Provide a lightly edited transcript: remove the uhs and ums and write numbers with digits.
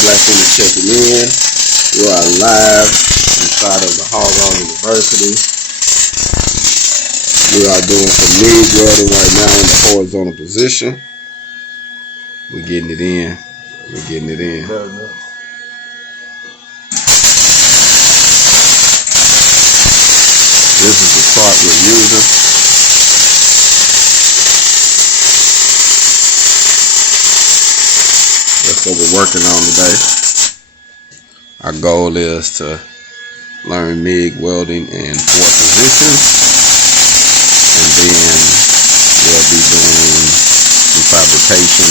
Black Center checking in. We are live inside of the Hog University. We are doing some MIG welding right now in the horizontal position. We're getting it in. We're getting it in. This is the part we're using. That's what we're working on today. Our goal is to learn MIG welding in 4 positions, and then we'll be doing some fabrication